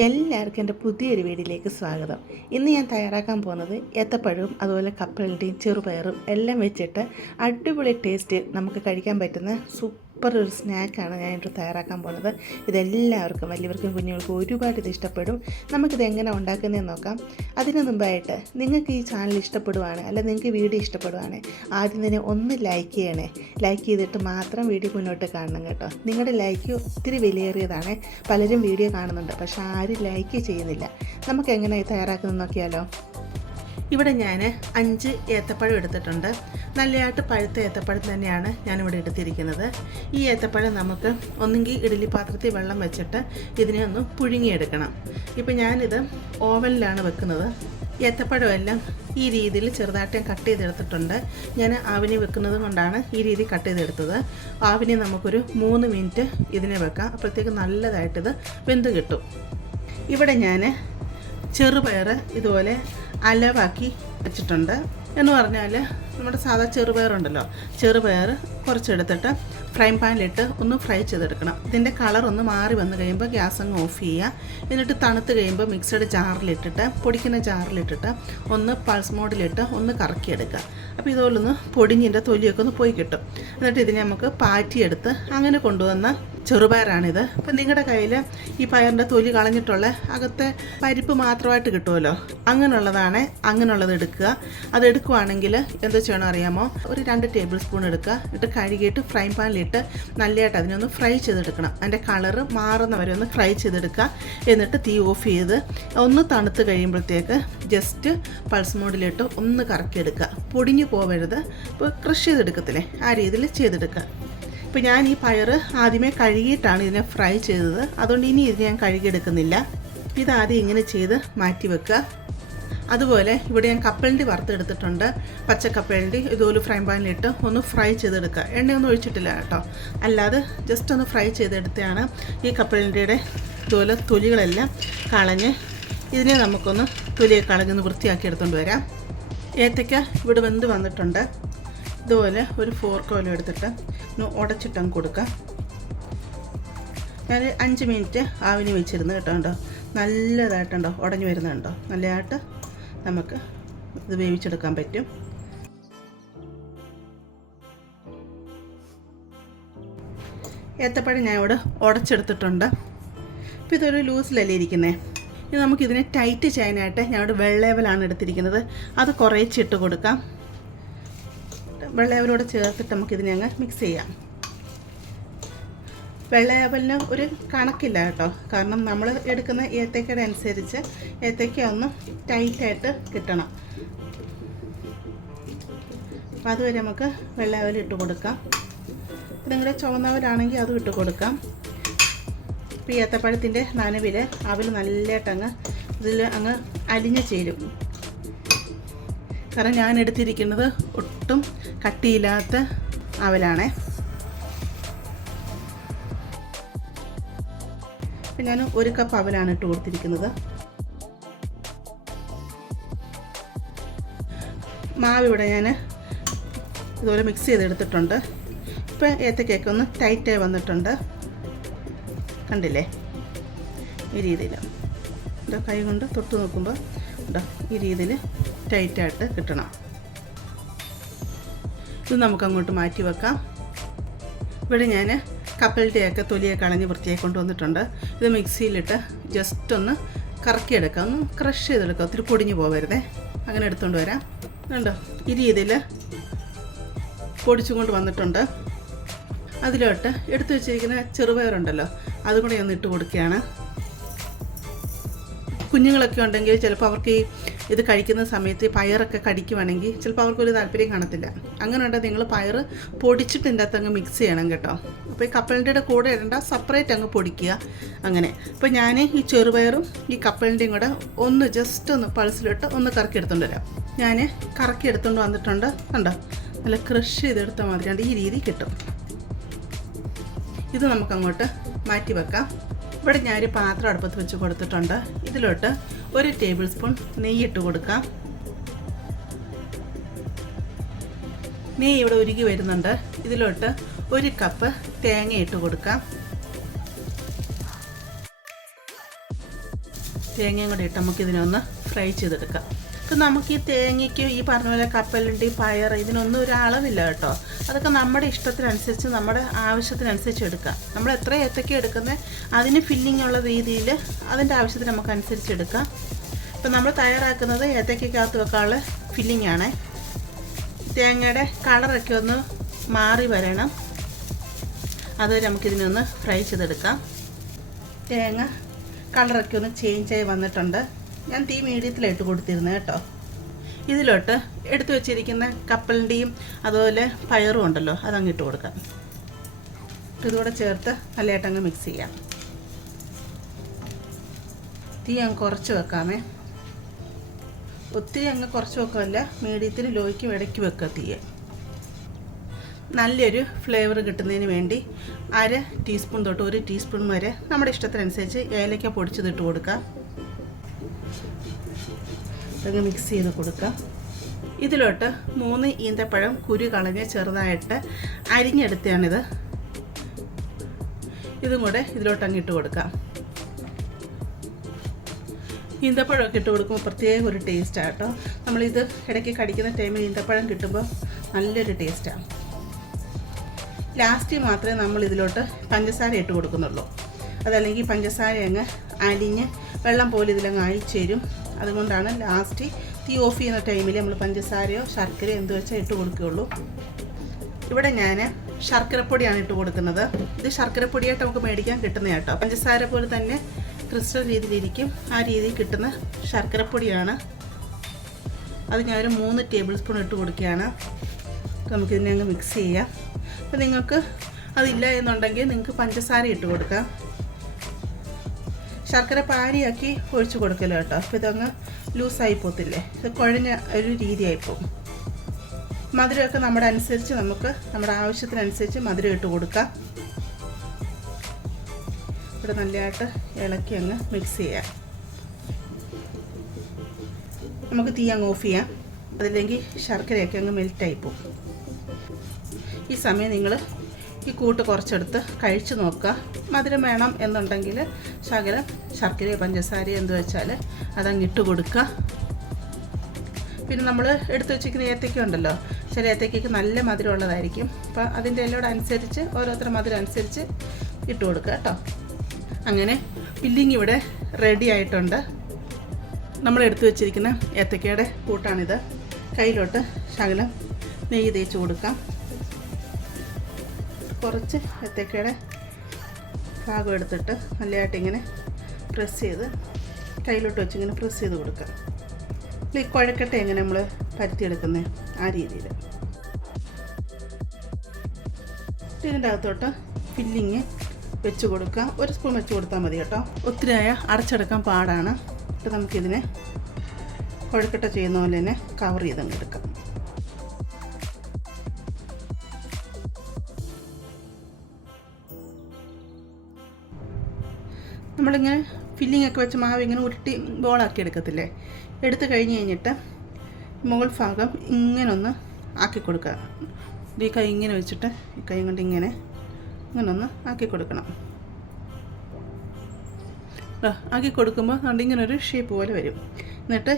എല്ലാവർക്കും എൻ്റെ പുതിയൊരു വീഡിയോയിലേക്ക് സ്വാഗതം. ഇന്ന് ഞാൻ തയ്യാറാക്കാൻ പോകുന്നത് ഏത്തപ്പഴവും അതുപോലെ കപ്പലണ്ടിയും ചെറുപയറും എല്ലാം വെച്ചിട്ട് അടിപൊളി ടേസ്റ്റിൽ നമുക്ക് കഴിക്കാൻ പറ്റുന്ന സൂപ്പർ ഒരു സ്നാക്കാണ് ഞാൻ ഇവിടെ തയ്യാറാക്കാൻ പോകുന്നത്. ഇതെല്ലാവർക്കും വലിയവർക്കും കുഞ്ഞുങ്ങൾക്കും ഒരുപാട് ഇത് ഇഷ്ടപ്പെടും. നമുക്കിത് എങ്ങനെ ഉണ്ടാക്കുന്നതെന്ന് നോക്കാം. അതിന് മുമ്പായിട്ട് നിങ്ങൾക്ക് ഈ ചാനൽ ഇഷ്ടപ്പെടുവാണ് അല്ല നിങ്ങൾക്ക് വീഡിയോ ഇഷ്ടപ്പെടുവാണ് ആദ്യം തന്നെ ഒന്ന് ലൈക്ക് ചെയ്യണേ. ലൈക്ക് ചെയ്തിട്ട് മാത്രം വീഡിയോ മുന്നോട്ട് കാണണം കേട്ടോ. നിങ്ങളുടെ ലൈക്ക് ഒത്തിരി വിലയേറിയതാണ്. പലരും വീഡിയോ കാണുന്നുണ്ട് പക്ഷേ ആരും ലൈക്ക് ചെയ്യുന്നില്ല. നമുക്ക് എങ്ങനെ തയ്യാറാക്കുന്നത് നോക്കിയാലോ. ഇവിടെ ഞാൻ 5 ഏത്തപ്പഴം എടുത്തിട്ടുണ്ട്. നല്ലതായിട്ട് പഴുത്ത ഏത്തപ്പഴം തന്നെയാണ് ഞാനിവിടെ എടുത്തിരിക്കുന്നത്. ഈ ഏത്തപ്പഴം നമുക്ക് ഒന്നുകിൽ ഇഡ്ഡലി പാത്രത്തിൽ വെള്ളം വെച്ചിട്ട് ഇതിനെ ഒന്ന് പുഴുങ്ങിയെടുക്കണം. ഇപ്പം ഞാനിത് ഓവനിലാണ് വെക്കുന്നത്. ഏത്തപ്പഴമെല്ലാം ഈ രീതിയിൽ ചെറുതായിട്ട് ഞാൻ കട്ട് ചെയ്തെടുത്തിട്ടുണ്ട്. ഞാൻ ആവിനി വെക്കുന്നത് കൊണ്ടാണ് ഈ രീതി കട്ട് ചെയ്തെടുത്തത്. ആവിനി നമുക്കൊരു 3 മിനിറ്റ് ഇതിനെ വെക്കാം. അപ്പോഴത്തേക്ക് നല്ലതായിട്ടിത് വെന്ത് കിട്ടും. ഇവിടെ ഞാൻ ചെറുപയർ ഇതുപോലെ അലവാക്കി വെച്ചിട്ടുണ്ട്. എന്ന് പറഞ്ഞാൽ നമ്മുടെ സാധാ ചെറുപയറുണ്ടല്ലോ, ചെറുപയർ കുറച്ചെടുത്തിട്ട് ഫ്രൈ പാനിലിട്ട് ഒന്ന് ഫ്രൈ ചെയ്തെടുക്കണം. ഇതിൻ്റെ കളർ ഒന്ന് മാറി വന്നു കഴിയുമ്പോൾ ഗ്യാസ് അങ്ങ് ഓഫ് ചെയ്യുക. എന്നിട്ട് തണുത്ത് കഴിയുമ്പോൾ മിക്സഡ് ജാറിലിട്ടിട്ട് പൊടിക്കുന്ന ജാറിലിട്ടിട്ട് ഒന്ന് പൾസ് മോഡിലിട്ട് ഒന്ന് കറക്കിയെടുക്കുക. അപ്പോൾ ഇതുപോലൊന്ന് പൊടിഞ്ഞിൻ്റെ തൊലിയൊക്കെ ഒന്ന് പോയി കിട്ടും. എന്നിട്ട് ഇതിനെ നമുക്ക് പാറ്റിയെടുത്ത് അങ്ങനെ കൊണ്ടുവന്ന ചെറുപയറാണിത്. അപ്പം നിങ്ങളുടെ കയ്യിൽ ഈ പയറിൻ്റെ തൊലി കളഞ്ഞിട്ടുള്ള അകത്തെ പരിപ്പ് മാത്രമായിട്ട് കിട്ടുമല്ലോ, അങ്ങനെയുള്ളത് എടുക്കുക. അത് എടുക്കുവാണെങ്കിൽ എന്താ ചെയ്യണം അറിയാമോ, ഒരു 2 ടേബിൾ സ്പൂൺ എടുക്കുക. എന്നിട്ട് കഴുകിയിട്ട് ഫ്രൈ പാനിലിട്ട് നല്ലതായിട്ട് അതിനൊന്ന് ഫ്രൈ ചെയ്തെടുക്കണം. അതിൻ്റെ കളറ് മാറുന്നവരെ ഒന്ന് ഫ്രൈ ചെയ്തെടുക്കുക. എന്നിട്ട് തീ ഓഫ് ചെയ്ത് ഒന്ന് തണുത്ത് കഴിയുമ്പോഴത്തേക്ക് ജസ്റ്റ് പൾസ് മോഡിലിട്ട് ഒന്ന് കറക്കിയെടുക്കുക. പൊടിഞ്ഞു പോവരുത്. ഇപ്പോൾ ക്രഷ് ചെയ്തെടുക്കത്തില്ലേ, ആ രീതിയിൽ ചെയ്തെടുക്കുക. ഇപ്പോൾ ഞാൻ ഈ പയർ ആദ്യമേ കഴുകിയിട്ടാണ് ഇതിനെ ഫ്രൈ ചെയ്തത്. അതുകൊണ്ട് ഇനി ഇത് ഞാൻ കഴുകിയെടുക്കുന്നില്ല. ഇതാദ്യം ഇങ്ങനെ ചെയ്ത് മാറ്റി വെക്കുക. അതുപോലെ ഇവിടെ ഞാൻ കപ്പലണ്ടി വറുത്തെടുത്തിട്ടുണ്ട്. പച്ചക്കപ്പലണ്ടി ഇതുപോലെ ഫ്രൈ പാനിലിട്ട് ഒന്ന് ഫ്രൈ ചെയ്തെടുക്കുക. എണ്ണയൊന്നും ഒഴിച്ചിട്ടില്ല കേട്ടോ, അല്ലാതെ ജസ്റ്റ് ഒന്ന് ഫ്രൈ ചെയ്തെടുത്തതാണ്. ഈ കപ്പലണ്ടിയുടെ ഇതുപോലെ തൊലികളെല്ലാം കളഞ്ഞ് ഇതിനെ നമുക്കൊന്ന് തൊലിയൊക്കെ കളഞ്ഞൊന്ന് വൃത്തിയാക്കി എടുത്തുകൊണ്ട് വരാം. ഏത്തയ്ക്ക ഇവിടെ വെന്ത് വന്നിട്ടുണ്ട്. ഇതുപോലെ ഒരു ഫോർക്ക് പോലെ എടുത്തിട്ട് ഒന്ന് ഉടച്ചിട്ടങ്ങ് കൊടുക്കാം. ഞാൻ 5 മിനിറ്റ് ആവിനി വെച്ചിരുന്നു കേട്ടോ. നല്ലതായിട്ടുണ്ടോ ഉടഞ്ഞു വരുന്നുണ്ടോ, നല്ലതായിട്ട് നമുക്ക് ഇത് വേവിച്ചെടുക്കാൻ പറ്റും. ഏത്തപ്പഴം ഞാൻ ഇവിടെ ഉടച്ചെടുത്തിട്ടുണ്ട്. ഇപ്പോൾ ഇതൊരു ലൂസിലല്ലേ ഇരിക്കുന്നത്. ഇനി നമുക്കിതിനെ ടൈറ്റ് ചെയ്യാനായിട്ട് ഞാൻ ഇവിടെ വെള്ളേവലാണ് എടുത്തിരിക്കുന്നത്. അത് കുറേച്ചിട്ട് കൊടുക്കാം. വെള്ളേവലോട് ചേർത്തിട്ട് നമുക്കിതിനെ അങ്ങ് മിക്സ് ചെയ്യാം. വെള്ളയാവലിന് ഒരു കണക്കില്ല കേട്ടോ, കാരണം നമ്മൾ എടുക്കുന്ന ഏത്തയ്ക്കയുടെ അനുസരിച്ച് ഏത്തയ്ക്ക ഒന്ന് ടൈറ്റായിട്ട് കിട്ടണം. അപ്പം അതുവരെ നമുക്ക് വെള്ളയാവൽ ഇട്ട് കൊടുക്കാം. നിങ്ങളുടെ ചുവന്നവരാണെങ്കിൽ അതും ഇട്ട് കൊടുക്കാം. ഇപ്പോൾ ഈ ഏത്തപ്പഴത്തിൻ്റെ നനവിൽ അവൽ നല്ലതായിട്ടങ്ങ് ഇതിൽ അങ്ങ് അലിഞ്ഞ് ചേരും. കാരണം ഞാൻ എടുത്തിരിക്കുന്നത് ഒട്ടും കട്ടിയില്ലാത്ത അവലാണേ. അപ്പം ഞാൻ 1 കപ്പ് അവലാണ് ഇട്ട് കൊടുത്തിരിക്കുന്നത്. മാവ് ഇവിടെ ഞാൻ ഇതുപോലെ മിക്സ് ചെയ്തെടുത്തിട്ടുണ്ട്. ഇപ്പം ഏത്തക്കയൊക്കെ ഒന്ന് ടൈറ്റായി വന്നിട്ടുണ്ട്, കണ്ടില്ലേ? ഈ രീതിയിൽ ഇതാ കൈ കൊണ്ട് തൊട്ട് നോക്കുമ്പോൾ ഇതാ ഈ രീതിയിൽ ടൈറ്റായിട്ട് കിട്ടണം. ഇത് നമുക്ക് അങ്ങോട്ട് മാറ്റി വെക്കാം. ഇവിടെ ഞാൻ കപ്പലണ്ടിയൊക്കെ തൊലിയൊക്കെ കളഞ്ഞ് വൃത്തിയാക്കി കൊണ്ടുവന്നിട്ടുണ്ട്. ഇത് മിക്സിയിലിട്ട് ജസ്റ്റ് ഒന്ന് കറക്കിയെടുക്കാം, ഒന്ന് ക്രഷ് ചെയ്തെടുക്കാം. ഒത്തിരി പൊടിഞ്ഞു പോകരുതേ. അങ്ങനെ എടുത്തുകൊണ്ട് വരാം. കണ്ടോ, ഈ രീതിയിൽ പൊടിച്ചും കൊണ്ട് വന്നിട്ടുണ്ട്. അതിലോട്ട് എടുത്തു വെച്ചിരിക്കുന്ന ചെറുപയറുണ്ടല്ലോ, അതും കൂടി ഒന്ന് ഇട്ട് കൊടുക്കുകയാണ്. കുഞ്ഞുങ്ങളൊക്കെ ഉണ്ടെങ്കിൽ ചിലപ്പോൾ അവർക്ക് ഇത് കഴിക്കുന്ന സമയത്ത് പയറൊക്കെ കടിക്കുവാണെങ്കിൽ ചിലപ്പോൾ അവർക്കൊരു താല്പര്യം കാണത്തില്ല. അങ്ങനെ ഉണ്ടെങ്കിൽ നിങ്ങൾ പയർ പൊടിച്ചിട്ട് ഇതിൻ്റെ അകത്ത് അങ്ങ് മിക്സ് ചെയ്യണം കേട്ടോ. അപ്പോൾ ഈ കപ്പലണ്ടിയുടെ കൂടെ ഇടേണ്ട, സെപ്പറേറ്റ് അങ്ങ് പൊടിക്കുക. അങ്ങനെ അപ്പോൾ ഞാൻ ഈ ചെറുപയറും ഈ കപ്പലണ്ടിയും കൂടെ ഒന്ന് ജസ്റ്റ് ഒന്ന് പൾസിലിട്ട് ഒന്ന് കറക്കി എടുത്തുകൊണ്ട് വരാം. ഞാൻ കറക്കി എടുത്തുകൊണ്ട് വന്നിട്ടുണ്ട്. കണ്ടോ, നല്ല ക്രഷ് ചെയ്തെടുത്താൽ മാതിരിയാണ്ട് ഈ രീതി കിട്ടും. ഇത് നമുക്കങ്ങോട്ട് മാറ്റി വെക്കാം. ഇവിടെ ഞാനൊരു പാത്രം അടുപ്പത്ത് വെച്ച് കൊടുത്തിട്ടുണ്ട്. ഇതിലോട്ട് 1 ടേബിൾ സ്പൂൺ നെയ്യ് ഇട്ട് കൊടുക്കാം. നെയ്യ് ഇവിടെ ഉരുകി വരുന്നുണ്ട്. ഇതിലോട്ട് 1 കപ്പ് തേങ്ങ ഇട്ട് കൊടുക്കാം. തേങ്ങയും കൂടി ഇട്ട് നമുക്കിതിനൊന്ന് ഫ്രൈ ചെയ്തെടുക്കാം. ഇപ്പം നമുക്ക് ഈ തേങ്ങയ്ക്ക് ഈ പറഞ്ഞ പോലെ കപ്പലണ്ടി, പയർ ഇതിനൊന്നും ഒരു അളവില്ല കേട്ടോ. അതൊക്കെ നമ്മുടെ ഇഷ്ടത്തിനനുസരിച്ച് നമ്മുടെ ആവശ്യത്തിനനുസരിച്ച് എടുക്കാം. നമ്മൾ എത്ര ഏത്തക്ക എടുക്കുന്നത് അതിന് ഫില്ലിംഗ് ഉള്ള രീതിയിൽ അതിൻ്റെ ആവശ്യത്തിന് നമുക്ക് അനുസരിച്ച് എടുക്കാം. ഇപ്പം നമ്മൾ തയ്യാറാക്കുന്നത് ഏത്തക്കകത്ത് വെക്കാനുള്ള ഫില്ലിംഗ് ആണ്. തേങ്ങയുടെ കളറൊക്കെ ഒന്ന് മാറി വരണം, അതുവരെ നമുക്കിതിനൊന്ന് ഫ്രൈ ചെയ്തെടുക്കാം. തേങ്ങ കളറൊക്കെ ഒന്ന് ചേഞ്ചായി വന്നിട്ടുണ്ട്. ഞാൻ തീ മീഡിയത്തിലിട്ട് കൊടുത്തിരുന്നത് കേട്ടോ. ഇതിലോട്ട് എടുത്തു വെച്ചിരിക്കുന്ന കപ്പലിൻ്റെയും അതുപോലെ പയറും ഉണ്ടല്ലോ, അതങ്ങിട്ട് കൊടുക്കാം. ഇതുകൂടെ ചേർത്ത് നല്ലതായിട്ടങ്ങ് മിക്സ് ചെയ്യാം. തീ അങ്ങ് കുറച്ച് വെക്കാമേ. ഒത്തിരി അങ്ങ് കുറച്ച് വെക്കാമല്ല, മീഡിയത്തിന് ലോയ്ക്കും ഇടയ്ക്ക് വെക്കുക തീയെ. നല്ലൊരു ഫ്ലേവർ കിട്ടുന്നതിന് വേണ്ടി 1/2 ടീസ്പൂൺ തൊട്ട് 1 ടീസ്പൂൺ വരെ നമ്മുടെ ഇഷ്ടത്തിനനുസരിച്ച് ഏലക്ക പൊടിച്ചതിട്ട് കൊടുക്കുക. ഇതൊക്കെ മിക്സ് ചെയ്ത് കൊടുക്കുക. ഇതിലോട്ട് 3 ഈന്തപ്പഴം കുരു കളഞ്ഞ് ചെറുതായിട്ട് അരിഞ്ഞെടുത്താണിത്. ഇതും കൂടെ ഇതിലോട്ട് അങ്ങിട്ട് കൊടുക്കാം. ഈന്തപ്പഴമൊക്കെ ഇട്ട് കൊടുക്കുമ്പോൾ പ്രത്യേക ഒരു ടേസ്റ്റാണ് കേട്ടോ. നമ്മളിത് ഇടയ്ക്ക് കടിക്കുന്ന ടൈമിൽ ഈന്തപ്പഴം കിട്ടുമ്പോൾ നല്ലൊരു ടേസ്റ്റാണ്. ലാസ്റ്റ് മാത്രമേ നമ്മൾ ഇതിലോട്ട് പഞ്ചസാര ഇട്ട് കൊടുക്കുന്നുള്ളൂ. അതല്ലെങ്കിൽ പഞ്ചസാര അങ്ങ് അലിഞ്ഞ് വെള്ളം പോലെ ഇതിലങ്ങ് അഴിച്ചേരും. അതുകൊണ്ടാണ് ലാസ്റ്റ് തീ ഓഫ് ചെയ്യുന്ന ടൈമിൽ നമ്മൾ പഞ്ചസാരയോ ശർക്കരയോ എന്ത് വെച്ചാൽ ഇട്ട് കൊടുക്കുകയുള്ളൂ. ഇവിടെ ഞാൻ ശർക്കരപ്പൊടിയാണ് ഇട്ട് കൊടുക്കുന്നത്. ഇത് ശർക്കരപ്പൊടിയായിട്ട് നമുക്ക് മേടിക്കാൻ കിട്ടുന്ന കേട്ടോ. പഞ്ചസാര പോലെ തന്നെ ക്രിസ്റ്റൽ രീതിയിലിരിക്കും, ആ രീതിയിൽ കിട്ടുന്ന ശർക്കരപ്പൊടിയാണ്. അത് ഞാനൊരു 3 ടേബിൾ സ്പൂൺ ഇട്ട് കൊടുക്കുകയാണ്. നമുക്കിതിനെ അങ്ങ് മിക്സ് ചെയ്യാം. അപ്പോൾ നിങ്ങൾക്ക് അതില്ല എന്നുണ്ടെങ്കിൽ നിങ്ങൾക്ക് പഞ്ചസാര ഇട്ട് കൊടുക്കാം. ശർക്കര പാനിയാക്കി ഒഴിച്ച് കൊടുക്കല്ലോ കേട്ടോ. അപ്പോൾ ഇതങ്ങ് ലൂസായി പോകത്തില്ലേ, ഇത് കുഴഞ്ഞ ഒരു രീതിയായിപ്പോവും. മധുരമൊക്കെ നമ്മുടെ അനുസരിച്ച് നമുക്ക് നമ്മുടെ ആവശ്യത്തിനനുസരിച്ച് മധുരം ഇട്ട് കൊടുക്കാം. ഇവിടെ നല്ലതായിട്ട് ഇളക്കി അങ്ങ് മിക്സ് ചെയ്യാം. നമുക്ക് തീ അങ്ങ് ഓഫ് ചെയ്യാം, അതില്ലെങ്കിൽ ശർക്കരയൊക്കെ അങ്ങ് മെൽറ്റായി പോകും. ഈ സമയം നിങ്ങൾ ഈ കൂട്ട് കുറച്ചെടുത്ത് കഴിച്ച് നോക്കുക. മധുരം വേണം എന്നുണ്ടെങ്കിൽ ശകലം ശർക്കരയോ പഞ്ചസാരയോ എന്ത് വെച്ചാൽ അതങ്ങിട്ട് കൊടുക്കുക. പിന്നെ നമ്മൾ എടുത്ത് വെച്ചിരിക്കുന്ന ഏത്തക്ക ഉണ്ടല്ലോ, ചില ഏത്തക്കയ്ക്ക് നല്ല മധുരം ഉള്ളതായിരിക്കും. അപ്പോൾ അതിൻ്റെ എല്ലാം അനുസരിച്ച് ഓരോരുത്തരുടെ മധുരം അനുസരിച്ച് ഇട്ട് കൊടുക്കുക കേട്ടോ. അങ്ങനെ ഫില്ലിങ് ഇവിടെ റെഡി ആയിട്ടുണ്ട്. നമ്മൾ എടുത്തു വെച്ചിരിക്കുന്ന ഏത്തക്കയുടെ കൂട്ടാണിത്. കയ്യിലോട്ട് ശകലം നെയ്യ് തേച്ച് കൊടുക്കാം. കുറച്ച് ഏത്തക്കയുടെ ഭാഗം എടുത്തിട്ട് നല്ലതായിട്ട് ഇങ്ങനെ പ്രസ് ചെയ്ത് കയ്യിലോട്ട് വെച്ച് ഇങ്ങനെ പ്രസ് ചെയ്ത് കൊടുക്കാം. ഈ കുഴക്കട്ടെ എങ്ങനെ നമ്മൾ പരത്തിയെടുക്കുന്നത് ആ രീതിയിൽ. ഇതിൻ്റെ അകത്തോട്ട് ഫില്ലിങ് വെച്ച് കൊടുക്കുക. 1 സ്പൂൺ വെച്ച് കൊടുത്താൽ മതി കേട്ടോ. ഒത്തിരിയായ അടച്ചെടുക്കാൻ പാടാണ്. എന്നിട്ട് നമുക്കിതിനെ കുഴക്കട്ട ചെയ്യുന്ന പോലെ തന്നെ കവർ ചെയ്തങ്ങ് എടുക്കാം. നമ്മളിങ്ങനെ ഫില്ലിംഗ് ഒക്കെ വെച്ച് മാവ് ഇങ്ങനെ ഉരുട്ടി ബോളാക്കി എടുക്കത്തില്ലേ, എടുത്ത് കഴിഞ്ഞ് കഴിഞ്ഞിട്ട് മുകൾ ഭാഗം ഇങ്ങനെ ഒന്ന് ആക്കി കൊടുക്കുക. ഈ കൈ ഇങ്ങനെ വെച്ചിട്ട് ഈ കൈ കൊണ്ട് ഇങ്ങനെ ഒന്ന് ആക്കി കൊടുക്കണം. ആക്കി കൊടുക്കുമ്പോൾ ഇങ്ങനെ ഒരു ഷേപ്പ് പോലെ വരും. എന്നിട്ട്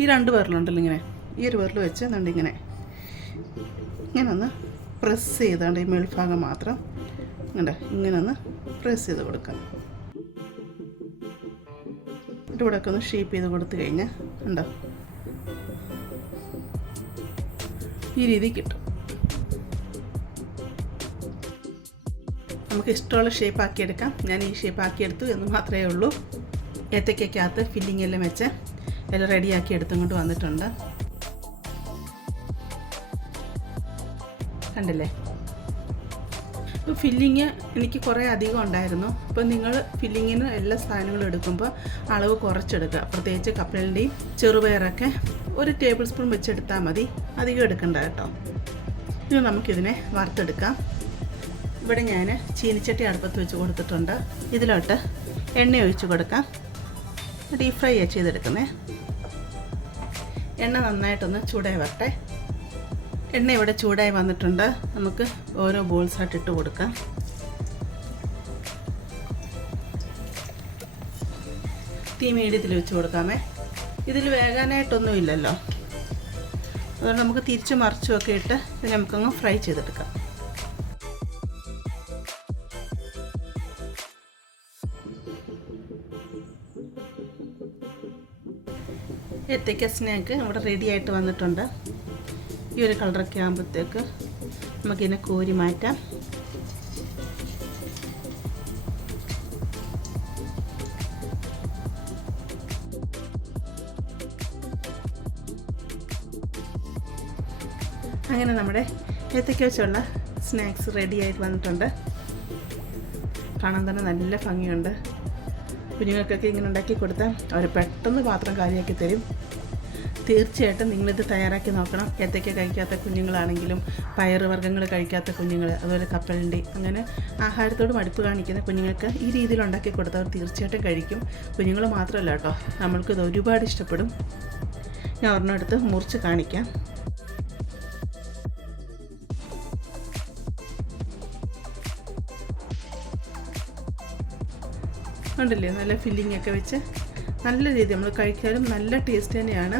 ഈ 2 വിരലുണ്ടല്ലോ ഇങ്ങനെ, ഈ ഒരു വിരൽ വെച്ച് ഇങ്ങനെ ഒന്ന് പ്രസ് ചെയ്താണ്ട് ഈ മേൽഭാഗം മാത്രം ഇങ്ങനെ ഒന്ന് പ്രസ് ചെയ്ത് കൊടുക്കാം. ഇവിടെ ഒക്കെ ഒന്ന് ഷേപ്പ് ചെയ്ത് കൊടുത്തു കഴിഞ്ഞാൽ ഉണ്ടോ ഈ രീതി കിട്ടും. നമുക്ക് ഇഷ്ടമുള്ള ഷേപ്പ് ആക്കിയെടുക്കാം. ഞാൻ ഈ ഷേപ്പ് ആക്കിയെടുത്തു എന്ന് മാത്രമേ ഉള്ളൂ. ഏത്തക്കകത്ത് ഫില്ലിംഗ് എല്ലാം വെച്ച് എല്ലാം റെഡിയാക്കി എടുത്തുകൊണ്ട് വന്നിട്ടുണ്ട്. കണ്ടില്ലേ, ഇപ്പോൾ ഫില്ലിങ് എനിക്ക് കുറേ അധികം ഉണ്ടായിരുന്നു. അപ്പോൾ നിങ്ങൾ ഫില്ലിങ്ങിന് എല്ലാ സാധനങ്ങളും എടുക്കുമ്പോൾ അളവ് കുറച്ചെടുക്കുക. പ്രത്യേകിച്ച് കപ്പലിൻ്റെയും ചെറുപയറൊക്കെ 1 ടേബിൾ സ്പൂൺ വെച്ചെടുത്താൽ മതി, അധികം എടുക്കണ്ട കേട്ടോ. ഇനി നമുക്കിതിനെ വറുത്തെടുക്കാം. ഇവിടെ ഞാൻ ചീനിച്ചട്ടി അടുപ്പത്ത് വെച്ച് കൊടുത്തിട്ടുണ്ട്. ഇതിലോട്ട് എണ്ണ ഒഴിച്ച് കൊടുക്കാം. ഡീപ് ഫ്രൈ ചെയ്തെടുക്കുന്നേ. എണ്ണ നന്നായിട്ടൊന്ന് ചൂടായി വരട്ടെ. എണ്ണ ഇവിടെ ചൂടായി വന്നിട്ടുണ്ട്. നമുക്ക് ഓരോ ബോൾസായിട്ട് ഇട്ട് കൊടുക്കാം. തീ മീഡിയത്തിൽ വെച്ച് കൊടുക്കാമേ. ഇതിൽ വേകാനായിട്ടൊന്നും ഇല്ലല്ലോ, അതുകൊണ്ട് നമുക്ക് തിരിച്ച് മറിച്ചുമൊക്കെ ഇട്ട് ഇത് നമുക്കങ്ങ് ഫ്രൈ ചെയ്തെടുക്കാം. ഏത്തയ്ക്ക സ്നാക്ക് ഇവിടെ റെഡി ആയിട്ട് വന്നിട്ടുണ്ട്. ഈ ഒരു കളറൊക്കെ ആകുമ്പോഴത്തേക്ക് നമുക്കിതിനെ കോരി മാറ്റാം. അങ്ങനെ നമ്മുടെ ഏത്തയ്ക്ക വെച്ചുള്ള സ്നാക്സ് റെഡി ആയിട്ട് വന്നിട്ടുണ്ട്. കാണാൻ തന്നെ നല്ല ഭംഗിയുണ്ട്. കുഞ്ഞുങ്ങൾക്കൊക്കെ ഇങ്ങനെ ഉണ്ടാക്കി കൊടുത്താൽ അവർ പെട്ടെന്ന് പാത്രം കാലിയാക്കി തരും. തീർച്ചയായിട്ടും നിങ്ങളിത് തയ്യാറാക്കി നോക്കണം. ഏത്തയ്ക്ക കഴിക്കാത്ത കുഞ്ഞുങ്ങളാണെങ്കിലും പയറുവർഗ്ഗങ്ങൾ കഴിക്കാത്ത കുഞ്ഞുങ്ങൾ, അതുപോലെ കപ്പലണ്ടി, അങ്ങനെ ആഹാരത്തോട് മടുപ്പ് കാണിക്കുന്ന കുഞ്ഞുങ്ങൾക്ക് ഈ രീതിയിൽ ഉണ്ടാക്കി കൊടുത്തവർ തീർച്ചയായിട്ടും കഴിക്കും. കുഞ്ഞുങ്ങൾ മാത്രമല്ല കേട്ടോ, നമ്മൾക്കിത് ഒരുപാട് ഇഷ്ടപ്പെടും. ഞാൻ ഒരെണ്ണം എടുത്ത് മുറിച്ച് കാണിക്കാം. ഉണ്ടല്ലേ, നല്ല ഫില്ലിംഗ് ഒക്കെ വെച്ച് നല്ല രീതി നമ്മൾ കഴിക്കാനും നല്ല ടേസ്റ്റ് തന്നെയാണ്.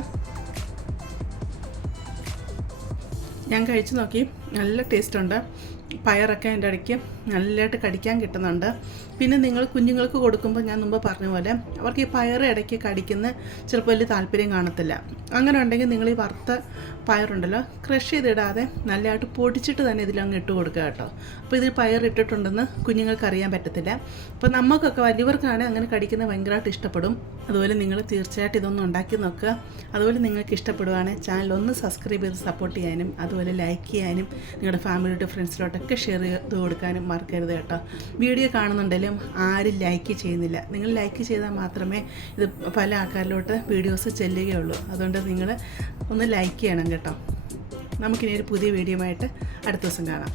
ഞാൻ കഴിച്ച് നോക്കി, നല്ല ടേസ്റ്റുണ്ട്. പയറൊക്കെ അതിൻ്റെ ഇടയ്ക്ക് നല്ലതായിട്ട് കടിക്കാൻ കിട്ടുന്നുണ്ട്. പിന്നെ നിങ്ങൾ കുഞ്ഞുങ്ങൾക്ക് കൊടുക്കുമ്പോൾ ഞാൻ മുമ്പ് പറഞ്ഞ പോലെ അവർക്ക് ഈ പയർ ഇടയ്ക്ക് കടിക്കുന്ന ചിലപ്പോൾ വലിയ താല്പര്യം കാണത്തില്ല. അങ്ങനെ ഉണ്ടെങ്കിൽ നിങ്ങൾ ഈ വറുത്ത പയറുണ്ടല്ലോ, ക്രഷ് ചെയ്തിടാതെ നല്ലതായിട്ട് പൊടിച്ചിട്ട് തന്നെ ഇതിലങ്ങ് ഇട്ട് കൊടുക്കുക കേട്ടോ. അപ്പോൾ ഇതിൽ പയർ ഇട്ടിട്ടുണ്ടെന്ന് കുഞ്ഞുങ്ങൾക്ക് അറിയാൻ പറ്റത്തില്ല. അപ്പോൾ നമുക്കൊക്കെ വലിയവർക്കാണ് അങ്ങനെ കടിക്കുന്നത് ഭയങ്കരമായിട്ട് ഇഷ്ടപ്പെടും. അതുപോലെ നിങ്ങൾ തീർച്ചയായിട്ടും ഇതൊന്നും ഉണ്ടാക്കി നോക്കുക. അതുപോലെ നിങ്ങൾക്ക് ഇഷ്ടപ്പെടുവാണെങ്കിൽ ചാനൽ ഒന്ന് സബ്സ്ക്രൈബ് ചെയ്ത് സപ്പോർട്ട് ചെയ്യാനും അതുപോലെ ലൈക്ക് ചെയ്യാനും നിങ്ങളുടെ ഫാമിലിയോട്ട് ഫ്രണ്ട്സിലോട്ടൊക്കെ ഷെയർ ചെയ്ത് കൊടുക്കാനും മറക്കരുത് കേട്ടോ. വീഡിയോ കാണുന്നുണ്ടെങ്കിലും ആരും ലൈക്ക് ചെയ്യുന്നില്ല. നിങ്ങൾ ലൈക്ക് ചെയ്താൽ മാത്രമേ ഇത് പല ആൾക്കാരിലോട്ട് വീഡിയോസ് ചെല്ലുകയുള്ളൂ. അതുകൊണ്ട് നിങ്ങൾ ഒന്ന് ലൈക്ക് ചെയ്യണം കേട്ടോ. നമുക്കിനി ഒരു പുതിയ വീഡിയോ ആയിട്ട് അടുത്ത ദിവസം കാണാം.